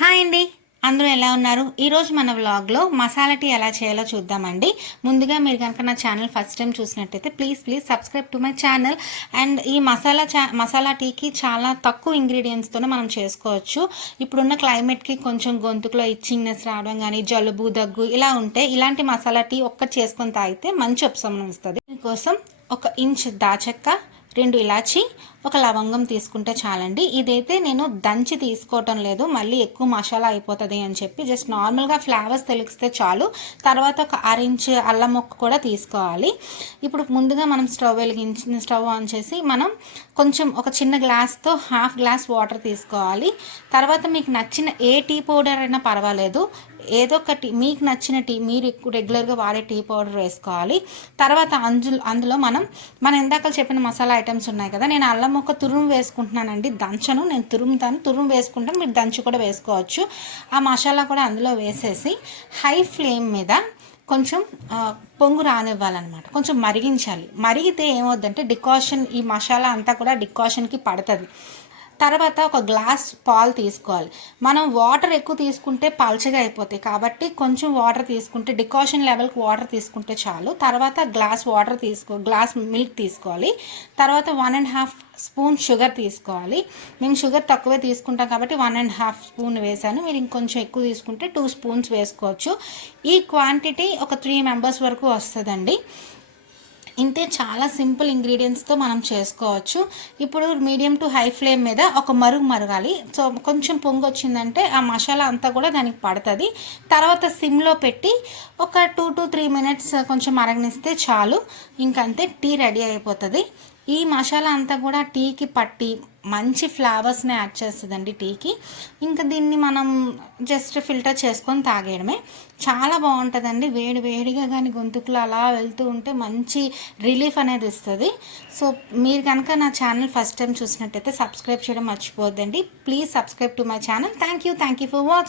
Hi అండి, అందరూ ఎలా ఉన్నారు? ఈరోజు మన వ్లాగ్లో మసాలా టీ ఎలా చేయాలో చూద్దామండి. ముందుగా మీరు కనుక నా ఛానల్ ఫస్ట్ టైం చూసినట్టయితే please subscribe to my channel. And ఈ మసాలా టీకి చాలా తక్కువ ఇంగ్రీడియంట్స్తోనే మనం చేసుకోవచ్చు. ఇప్పుడున్న క్లైమేట్కి కొంచెం గొంతుకులో ఇచ్చింగ్నెస్ రావడం కానీ, జలుబు దగ్గు ఇలా ఉంటే ఇలాంటి మసాలా టీ ఒక్కటి చేసుకొని తాగితే మంచి ఉపశమనం ఇస్తుంది. దీనికోసం 1 ఇంచ్ దాచెక్క, 2 ఇలాచి, 1 లవంగం తీసుకుంటే చాలండి. ఇదైతే నేను దంచి తీసుకోవటం లేదు, మళ్ళీ ఎక్కువ మసాలా అయిపోతుంది అని చెప్పి జస్ట్ నార్మల్గా ఫ్లేవర్స్ తెలిస్తే చాలు. తర్వాత 1/2 ఇంచ్ అల్లం ముక్క కూడా తీసుకోవాలి. ఇప్పుడు ముందుగా మనం స్టవ్ ఆన్ చేసి మనం కొంచెం ఒక చిన్న గ్లాస్తో 1/2 గ్లాస్ వాటర్ తీసుకోవాలి. తర్వాత మీకు నచ్చిన ఏ టీ పౌడర్ అయినా పర్వాలేదు, ఏదో ఒకటి మీకు నచ్చిన టీ, మీరు రెగ్యులర్గా వాడే టీ పౌడర్ వేసుకోవాలి. తర్వాత అందులో మనం ఇందాక చెప్పిన మసాలా ఐటమ్స్ ఉన్నాయి కదా, నేను అల్లం ముక్క తురుము వేసుకుంటున్నానండి, దంచను, నేను తురుము వేసుకుంటాను, మీరు దంచి కూడా వేసుకోవచ్చు. ఆ మసాలా కూడా అందులో వేసేసి హై ఫ్లేమ్ మీద కొంచెం పొంగు రానివ్వాలన్నమాట, కొంచెం మరిగించాలి. మరిగితే ఏమవుద్దంటే డికాషన్, ఈ మసాలా అంతా కూడా డికాషన్కి పడుతుంది. తర్వాత 1 గ్లాస్ పాలు తీసుకోవాలి. మనం వాటర్ ఎక్కువ తీసుకుంటే పల్చగా అయిపోతాయి, కాబట్టి కొంచెం వాటర్ తీసుకుంటే, డికాషన్ లెవెల్కి వాటర్ తీసుకుంటే చాలు. తర్వాత గ్లాస్ మిల్క్ తీసుకోవాలి. తర్వాత 1.5 స్పూన్ షుగర్ తీసుకోవాలి. మేము షుగర్ తక్కువే తీసుకుంటాం కాబట్టి 1.5 స్పూన్ వేసాను. మీరు ఇంకొంచెం ఎక్కువ తీసుకుంటే 2 స్పూన్స్ వేసుకోవచ్చు. ఈ క్వాంటిటీ ఒక 3 మెంబర్స్ వరకు వస్తుందండి. ఇంతే, చాలా సింపుల్ ఇంగ్రీడియంట్స్తో మనం చేసుకోవచ్చు. ఇప్పుడు మీడియం టు హై ఫ్లేమ్ మీద ఒక మరగాలి. సో కొంచెం పొంగు వచ్చిందంటే ఆ మసాలా అంతా కూడా దానికి పడుతుంది. తర్వాత సిమ్లో పెట్టి ఒక 2 to 3 మినిట్స్ కొంచెం మరగనిస్తే చాలు. ఇంకంతే, టీ రెడీ అయిపోతుంది. ఈ మసాలా అంతా కూడా టీకి పట్టి మంచి ఫ్లేవర్స్ని యాడ్ చేస్తుందండి టీకి. ఇంకా దీన్ని మనం జస్ట్ ఫిల్టర్ చేసుకొని తాగేయడమే. చాలా బాగుంటుందండి, వేడిగా కానీ గొంతుకులో అలా వెళ్తూ ఉంటే మంచి రిలీఫ్ అనేది ఇస్తుంది. సో మీరు కనుక నా ఛానల్ ఫస్ట్ టైం చూసినట్టయితే సబ్స్క్రైబ్ చేయడం మర్చిపోద్దండి. Please subscribe to my channel. Thank you for watching.